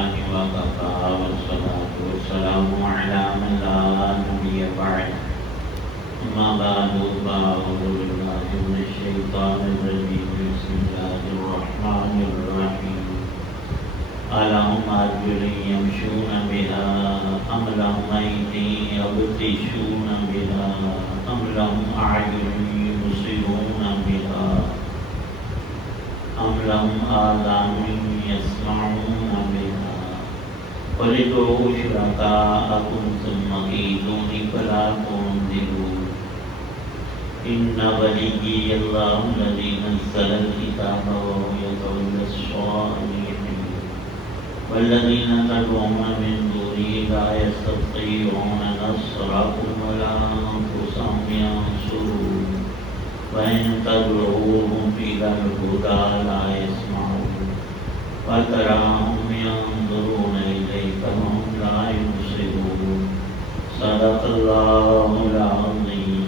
لله وكفى والصلاة والسلام على من لا نبي بعد أما بعد فأعوذ بالله من الشيطان الرجيم بسم الله الرحمن الرحيم ألهم أرجل يمشون بها أم لهم أيدي يبطشون بها أم لهم أعين يبصرون بها أم لهم آذان يسمعون بها قل ادعوا شركاءكم ثم كيدوني فلا تنظرون إن وليي الله الذي نزل الكتاب وهو يتولى الصالحين والذين تدعون من دونه لا يستطيعون نصركم ولا أنفسهم ينصرون وإن تدعوهم إلى الهدى لا يسمعون وتراهم ينظرون إليك وهم لا يبصرون صدق الله العظيم.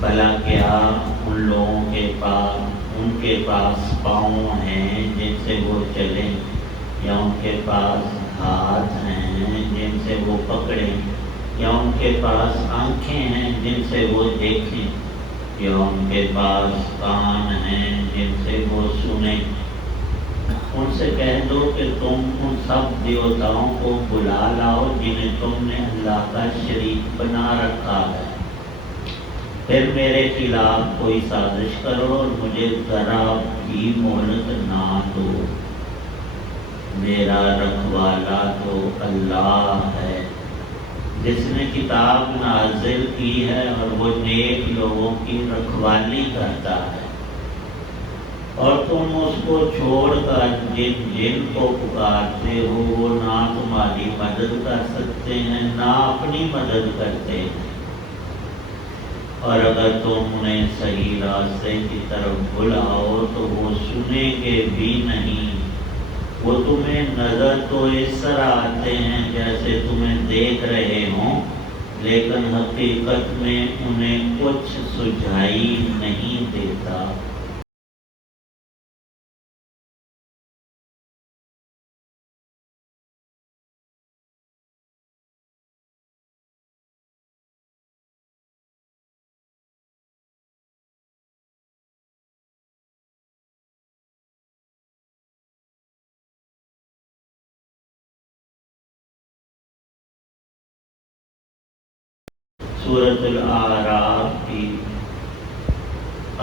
بھلا کیا ان لوگوں کے پاس پاؤں ہیں جن سے وہ چلیں، یا ان کے پاس ہاتھ ہیں جن سے وہ پکڑیں، یا ان کے پاس آنکھیں ہیں جن سے وہ دیکھیں، یا ان کے پاس کان ہیں جن سے وہ سنیں؟ ان سے کہہ دو کہ تم ان سب دیوتاؤں کو بلا لاؤ جنہیں تم نے اللہ کا شریک بنا رکھا ہے، پھر میرے خلاف کوئی سازش کرو اور مجھے ذرا بھی مہلت نہ دو۔ میرا رکھوالا تو اللہ ہے جس نے کتاب نازل کی ہے اور وہ نیک لوگوں کی رکھوالی کرتا ہے، اور تم اس کو چھوڑ کر جن کو پکارتے ہو وہ نہ تمہاری مدد کر سکتے ہیں نہ اپنی مدد کرتے ہیں، اور اگر تم انہیں صحیح راستے کی طرف بلاؤ تو وہ سنیں گے بھی نہیں۔ وہ تمہیں نظر تو اس طرح آتے ہیں جیسے تمہیں دیکھ رہے ہوں، لیکن حقیقت میں انہیں کچھ سجھائی نہیں دیتا۔ سورۃ الاعراف کی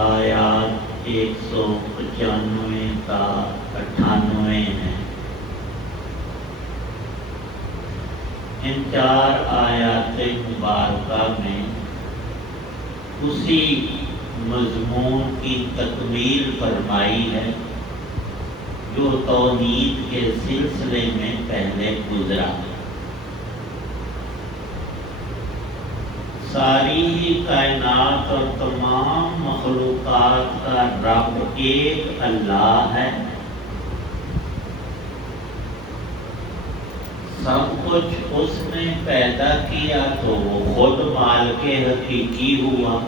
آیات 195 تا 98 ہیں۔ ان 4 آیات مبارکہ میں اسی مضمون کی تکمیل فرمائی ہے جو توحید کے سلسلے میں پہلے گزرا۔ ساری کائنات اور تمام مخلوقات کا رب ایک اللہ ہے۔ سب کچھ اس نے پیدا کیا تو وہ خود مالک حقیقی ہوا،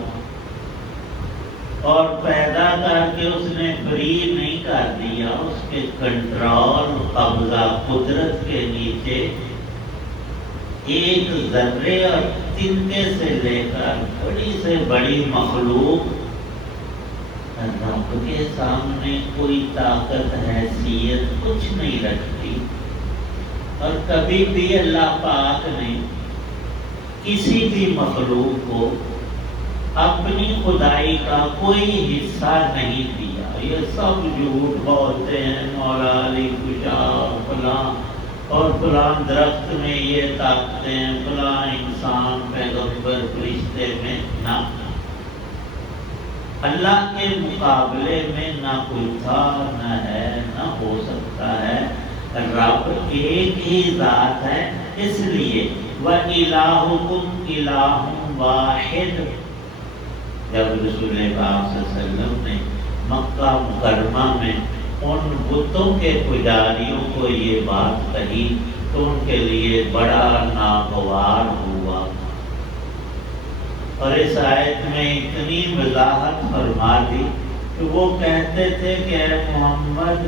اور پیدا کر کے اس نے فری نہیں کر دیا، اس کے کنٹرول قبضہ قدرت کے نیچے ایک ذرے اور تنکے سے لے کر بڑی سے بڑی مخلوق رب کے سامنے کوئی طاقت حیثیت کچھ نہیں رکھتی، اور کبھی بھی اللہ پاک نے کسی بھی مخلوق کو اپنی خدائی کا کوئی حصہ نہیں دیا۔ یہ سب جھوٹ بولتے ہیں، مولا علی کشا فلاں اور فلاں درخت میں یہ طاقتیں ہیں، فلاں انسان پیغمبر فرشتے میں، نہ، اللہ کے مقابلے میں نہ کوئی تھا، نہ ہے، نہ ہو سکتا ہے۔ رب ایک ہی ذات ہے، اس لیے وَإِلَٰهُكُمْ إِلَٰهٌ وَاحِدٌ۔ جب رسول پاک صلی اللہ علیہ وسلم نے مکہ مکرمہ میں ان بتوں کے پجاریوں کو یہ بات کہی تو ان کے لیے بڑا ناگوار ہوا، اور اس آیت میں اتنی وضاحت فرما دی کہ وہ کہتے تھے کہ اے محمد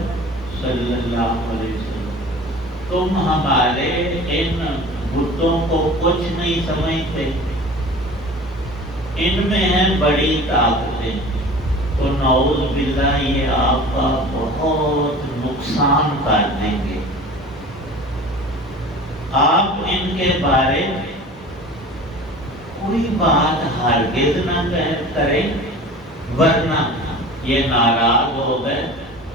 صلی اللہ علیہ وسلم، تم ہمارے ان بتوں کو کچھ نہیں سمجھتے، ان میں ہیں بڑی طاقتیں، تو نعوذ باللہ یہ آپ کا بہت نقصان کر دیں گے، آپ ان کے بارے کوئی بات ہرگز نہ کریں، ورنہ یہ ناراض ہو گئے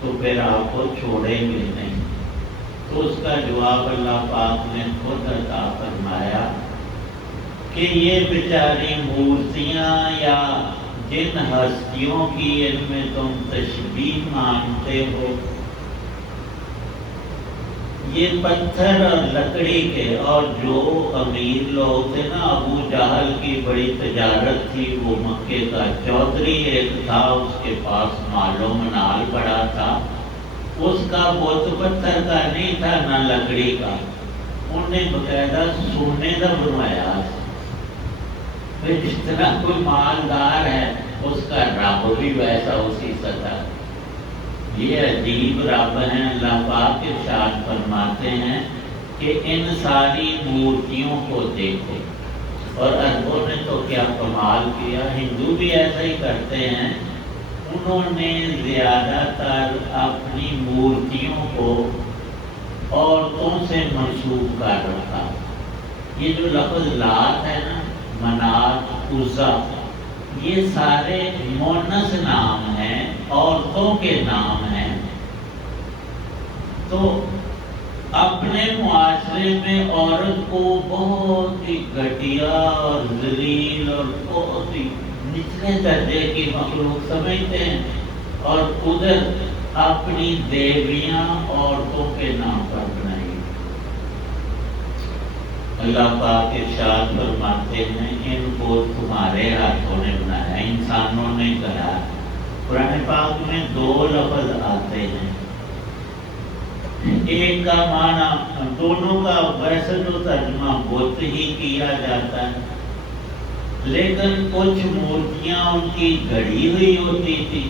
تو پھر آپ کو چھوڑیں گے نہیں۔ تو اس کا جواب اللہ پاک نے خود عطا فرمایا کہ یہ بیچاری مورتیاں یا جن ہستیوں کی ان میں تم تشبیہ مانتے ہو، یہ پتھر اور لکڑی کے، اور جو امیر لوگ تھے نا، ابو جہل کی بڑی تجارت تھی، وہ مکے کا چودھری ایک تھا، اس کے پاس مال و منال پڑا تھا، اس کا بت پتھر کا نہیں تھا نہ لکڑی کا، انہوں نے باقاعدہ سونے کا بنوایا، جس طرح کوئی مالدار ہے اس کا رب بھی ویسا اسی سطح۔ یہ عجیب رب ہیں، اللہ پاک ارشاد فرماتے ہیں کہ ان ساری مورتیوں کو دیکھو، اور عربوں نے تو کیا کمال کیا، ہندو بھی ایسا ہی کرتے ہیں، انہوں نے زیادہ تر اپنی مورتیوں کو عورتوں سے منسوب کر رکھا۔ یہ جو لفظ لات ہے نا، منات، عزا، یہ سارے مونس نام ہیں، عورتوں کے نام ہیں۔ تو اپنے معاشرے میں عورت کو بہت ہی گھٹیا اور ذلیل اور بہت ہی نچلے درجے کی مخلوق سمجھتے ہیں، اور ادھر اپنی دیویاں عورتوں کے نام پر بنائی۔ اللہ پاک ارشاد فرماتے ہیں ان کو تمہارے ہاتھوں نے بنایا، انسانوں نے کرا۔ قرآن پاک میں دو لفظ آتے ہیں، ایک کا معنی، دونوں کا ویسے تو ترجمہ بت ہی کیا جاتا ہے، لیکن کچھ مورتیاں ان کی گڑھی ہوئی ہوتی تھی،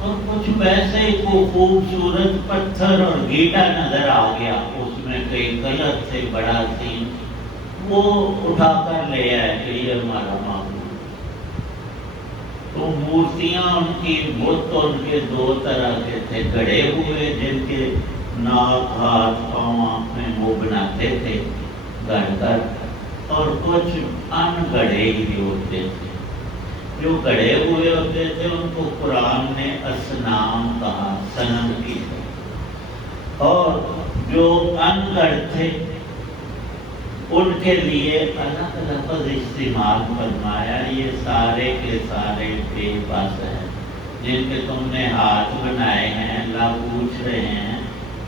اور کچھ ویسے کو خوبصورت پتھر اور گیٹا نظر آ گیا، اس میں کئی غلط سے بڑا سین، وہ اٹھا کر لے آئے کہ یہ ہمارا معبود۔ تو مورتیاں ان کی بت ان کے دو طرح کے تھے، گڑھے ہوئے جن کے ناک، ہاتھ، پاؤں، آنکھیں وہ بناتے تھے گڑھ کر، اور کچھ ان گڑھے ہی ہوتے تھے۔ جو گڑھے ہوئے ہوتے تھے ان کو قرآن نے اصنام کہا، صنم کی، اور جو ان گڑھ تھے ان کے لیے الگ لفظ استعمال فرمایا، یہ سارے کے سارے بے بس ہیں جن کے تم نے ہاتھ بنائے ہیں۔ اللہ پوچھ رہے ہیں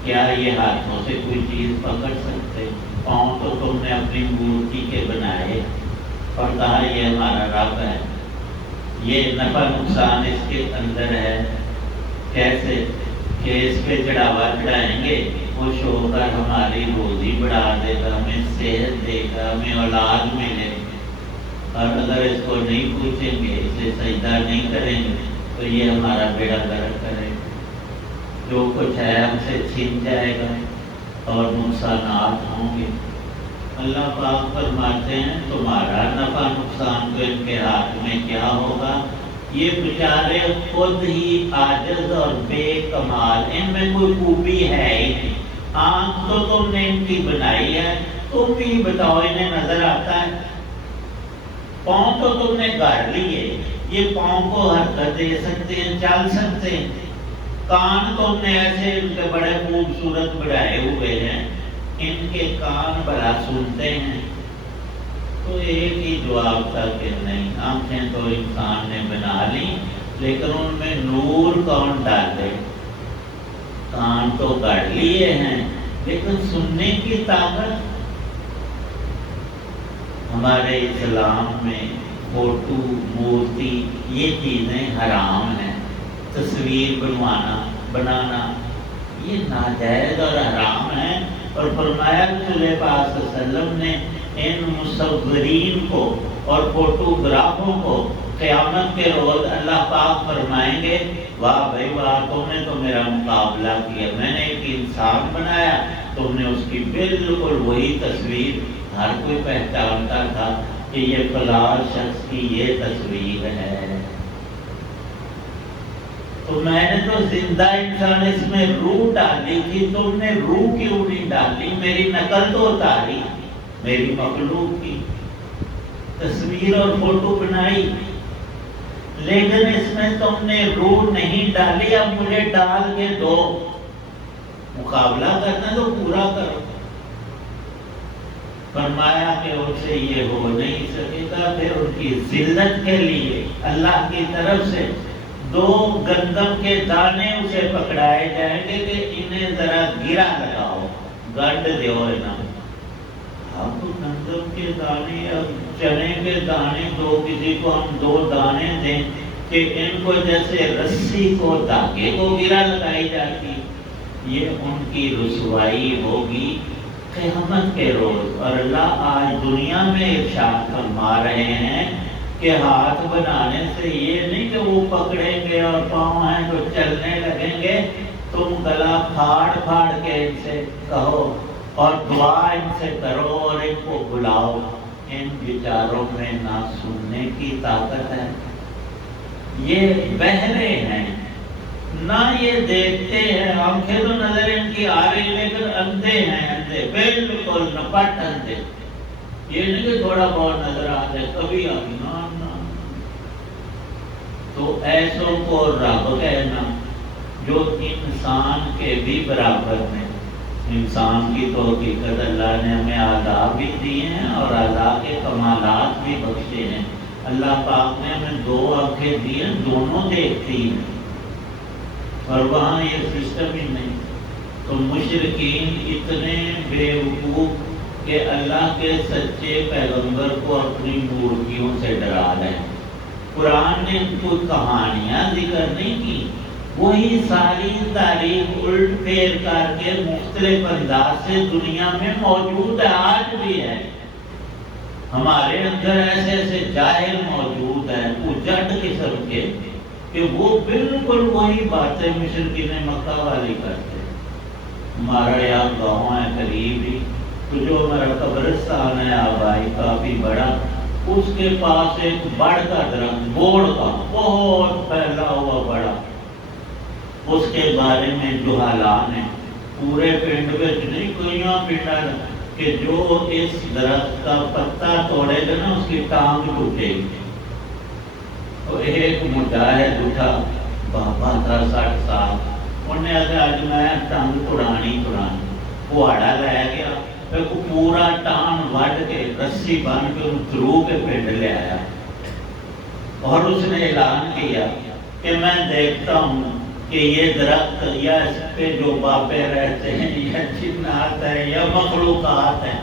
کیا یہ ہاتھوں سے کوئی چیز پکڑ سکتے؟ پاؤں تو تم نے اپنی مورتی کے بنائے، اور کہا یہ ہمارا رب ہے، یہ نفع نقصان اس کے اندر ہے، کیسے کہ اس پہ چڑھاوا چڑھائیں گے، خوش ہو کر ہماری روزی بڑھا دے گا، ہمیں صحت دے گا، ہمیں اولاد ملے، اور اگر اس کو نہیں پوچھیں گے، اسے سجدہ نہیں کریں گے تو یہ ہمارا بیڑا غرق کرے گا، جو کچھ ہے ہم سے چھن جائے گا اور نقصانات ہوں گے۔ اللہ پاک فرماتے ہیں تمہارا نفع نقصان تو ان کے ہاتھ میں کیا ہوگا، یہ بیچارے خود ہی عاجز اور بے کمال، ان میں کوئی خوبی ہے ہی نہیں۔ آنکھ تو تم نے ان کی بنائی ہے، تم بھی بتاؤ انہیں نظر آتا ہے؟ پاؤں تو تم نے گاڑ لیے، یہ پاؤں کو حرکت دے سکتے ہیں، چل سکتے ہیں۔ کان تم نے ایسے ان کے بڑے خوبصورت بڑھائے ہوئے ہیں، ان کے کان بڑا سنتے ہیں۔ تو ایک ہی جواب تھا کہ نہیں، آنکھیں تو انسان نے بنا لی، لیکن ان میں نور کون ڈالے؟ کان تو گڑھ لیے ہیں، لیکن سننے کی طاقت ہمارے اسلام میں فوٹو مورتی یہ چیزیں حرام ہیں، تصویر بنانا یہ ناجائز اور حرام ہے۔ اور فرمایا رسول پاک صلی اللہ علیہ وسلم نے ان مصورین کو اور فوٹوگرافوں کو قیامت کے روز اللہ پاک فرمائیں گے واہ بھائی واہ، تم نے تو میرا مقابلہ کیا، میں نے ایک انسان بنایا، تم نے اس کی بالکل وہی تصویر، ہر کوئی پہچانتا تھا کہ یہ فلاں شخص کی یہ تصویر ہے، تو میں نے تو زندہ انسان اس میں روح ڈالی تھی، تم نے روح کیوں نہیں ڈالی؟ میری نقل تو اتاری، میری مخلوق کی تصویر اور فوٹو بنائی، لیکن اس میں تم نے روح نہیں ڈالی، اب مجھے ڈال کے دو، مقابلہ کرنا تو پورا کرو۔ فرمایا کہ ان سے یہ ہو نہیں سکے گا، پھر ان کی ذلت کے لیے اللہ کی طرف سے 2 گندم کے دانے اسے پکڑائے جائیں گے کہ انہیں ذرا گرا لگاؤ، گنڈ دیو انہیں۔ اب گندم کے دانے یا چنے کے دانے کسی کو ہم 2 دانے دیں کہ ان کو جیسے رسی کو دھاگے کو گرا لگائی جاتی، یہ ان کی رسوائی ہوگی قیامت کے روز۔ اور اللہ آج دنیا میں ارشاد فرما رہے ہیں کہ ہاتھ بنانے سے یہ نہیں کہ وہ پکڑیں گے اور پاؤں ہیں تو چلنے لگیں گے، تم گلا پھاڑ کے ان سے کہو اور دعا ان سے کرو اور ان کو بلاؤ۔ ان بیچاروں میں نہ سننے کی طاقت ہے، یہ بہرے ہیں، نہ یہ دیکھتے ہیں، آنکھیں تو نظر ان کی آ رہی لیکن اندھے ہیں، اندھے بالکل نپٹ اندھے، یہ نہیں کہ تھوڑا بہت نظر آ جائے کبھی آگے نہ۔ تو ایسوں کو رب کہنا جو انسان کے بھی برابر ہیں، انسان کی تو حقیقت اللہ نے ہمیں اعضاء بھی دیے ہیں اور اعضاء کے کمالات بھی بخشے ہیں۔ اللہ پاک نے ہمیں 2 آنکھیں دی ہیں، دونوں دیکھتی ہیں، اور وہاں یہ سسٹم ہی نہیں۔ تو مشرکین اتنے بے وقوف کہ اللہ کے سچے پیغمبر کو اپنی مورتیوں سے ڈرا لیں۔ قرآن نے کوئی کہانیاں ذکر نہیں کی، وہی ساری تاریخ الٹ پھیر کر کے مختلف انداز سے دنیا میں موجود ہے، آج بھی ہے۔ ہمارے اندر ایسے ایسے جاہل موجود ہیں اجڑ قسم کے کہ وہ بالکل وہی باتیں مشرکین مکہ والی کرتے۔ ہمارا یہاں گاؤں ہے قریب ہی، تو جو ہمارا قبرستان ہے آبائی کافی بڑا، اس کے پاس ایک بڑ کا درخت بوڑ کا بہت پھیلا ہوا بڑا، اس کے بارے میں جہالان ہیں پورے پنڈ میں نہیں، کئی پنڈا کہ جو اس درخت کا پتا توڑے گا نا اس کی ٹانگ ٹوٹے گی۔ تو ایک مجاہد اٹھا، بابا تھا 60 سال، انہیں آگے آج میں ٹانگ توڑانی کواڑا لایا گیا، پھر کو پورا ٹان وڈ کے رسی باندھ کے درو کے پنڈ لے آیا، اور اس نے اعلان کیا کہ میں دیکھتا ہوں کہ یہ درخت یا اس پہ جو باپے رہتے ہیں یا جنات ہیں یا مخلوقات ہیں،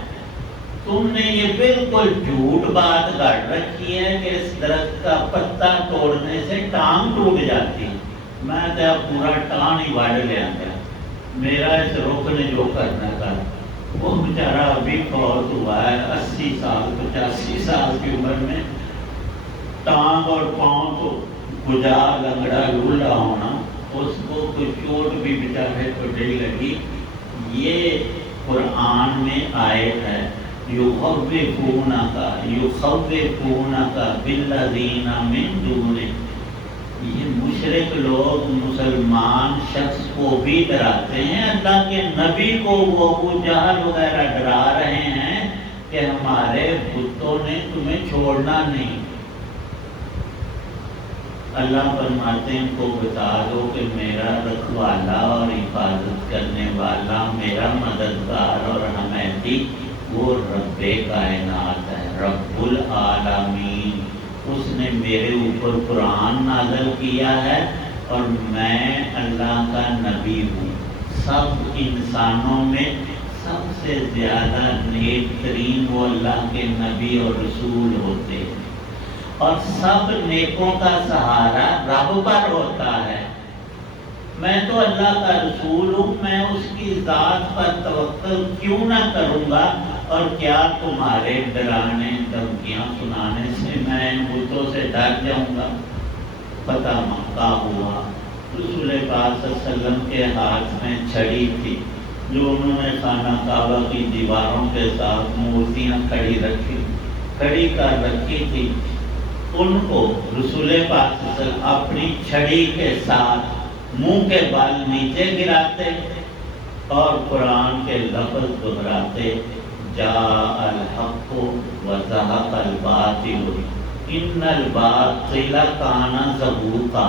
تم نے یہ بالکل جھوٹ بات گھڑ رکھی ہے کہ اس درخت کا پتا توڑنے سے ٹانگ ٹوٹ جاتی ہے۔ میں تو پورا ٹان ہی وڈ لیا گیا، میرا اس رخ نے جو کرنا تھا۔ وہ بیچارہ ابھی فوت ہوا ہے، 80 سال 85 سال کی عمر میں، ٹانگ اور پاؤں کو گجا لنگڑا لولا ہونا، اس کو کوئی چوٹ بھی بیچارے کو نہیں لگی۔ یہ قرآن میں آیت ہے، یخوفونک بالذین من دونہ، یہ مشرک لوگ مسلمان شخص کو بھی ڈراتے ہیں، اللہ کے نبی کو وہ ابو جہل وغیرہ ڈرا رہے ہیں کہ ہمارے بتوں نے تمہیں چھوڑنا نہیں۔ اللہ فرماتے ہیں ان کو بتا دو کہ میرا رکھوالا اور حفاظت کرنے والا، میرا مددگار اور حمایتی وہ رب کائنات ہے، رب العالمین۔ اس نے میرے اوپر قرآن نازل کیا ہے اور میں اللہ کا نبی ہوں، سب انسانوں میں سب سے زیادہ نیک ترین وہ اللہ کے نبی اور رسول ہوتے ہیں، اور سب نیکوں کا سہارا رب پر ہوتا ہے۔ میں تو اللہ کا رسول ہوں، میں اس کی ذات پر توکل کیوں نہ کروں گا؟ اور کیا تمہارے ڈرانے دھمکیاں سنانے سے میں ان بتوں سے ڈر جاؤں گا؟ فتح مکہ ہوا، رسول پاک صلی اللہ علیہ وسلم کے ہاتھ میں چھڑی تھی جو انہوں نے خانہ کعبہ کی دیواروں کے ساتھ مورتیاں کھڑی کر رکھی تھی، ان کو رسول پاک صلی اللہ علیہ وسلم اپنی چھڑی کے ساتھ منہ کے بال نیچے گراتے اور قرآن کے لفظ دہراتے، جاء الحق وزہق الباطل ان الباطل کان زہوقا۔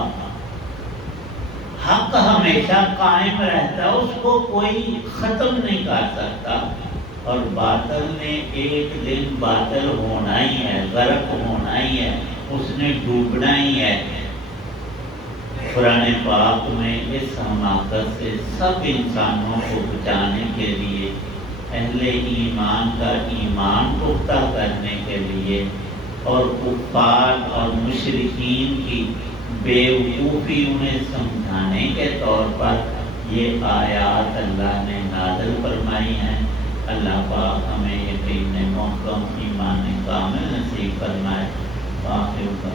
حق ہمیشہ قائم رہتا ہے، اس کو کوئی ختم نہیں کر سکتا، اور باطل نے ایک دن باطل ہونا ہی ہے، غرق ہونا ہی ہے، اس نے ڈوبنا ہی ہے۔ قرآن پاک میں اس حماقت سے سب انسانوں کو بچانے کے لیے، اہل ایمان کا ایمان پختہ کرنے کے لیے، اور کفار اور مشرکین کی بے وقوفی انہیں سمجھانے کے طور پر یہ آیات اللہ نے نازل فرمائی ہیں۔ اللہ پاک ہمیں یقین محکم ایمان کامل نصیب فرمائے۔ آخر کا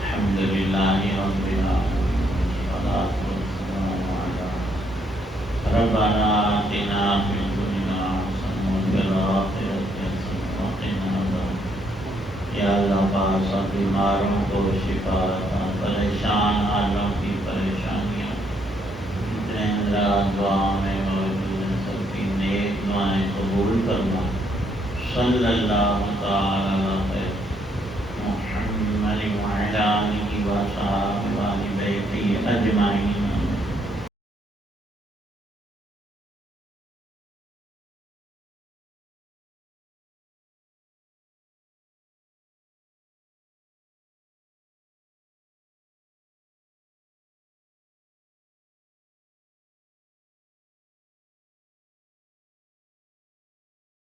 الحمد للہ رب العالمین، والصلاة والسلام علی ربنا آتنا فی الدنیا حسنۃ وفی الآخرۃ حسنۃ وقنا عذاب۔ یا اللہ پاک سب بیماروں کو شفا عطا، پریشان حالوں کی پریشانیاں، جتنے حضرات دعا میں موجود ہیں سب کی نیک دعائیں قبول فرما۔ صلی اللہ تعالی علیہ محمد وعلی آلہ وصحبہ وآل بیتہ اجمعین۔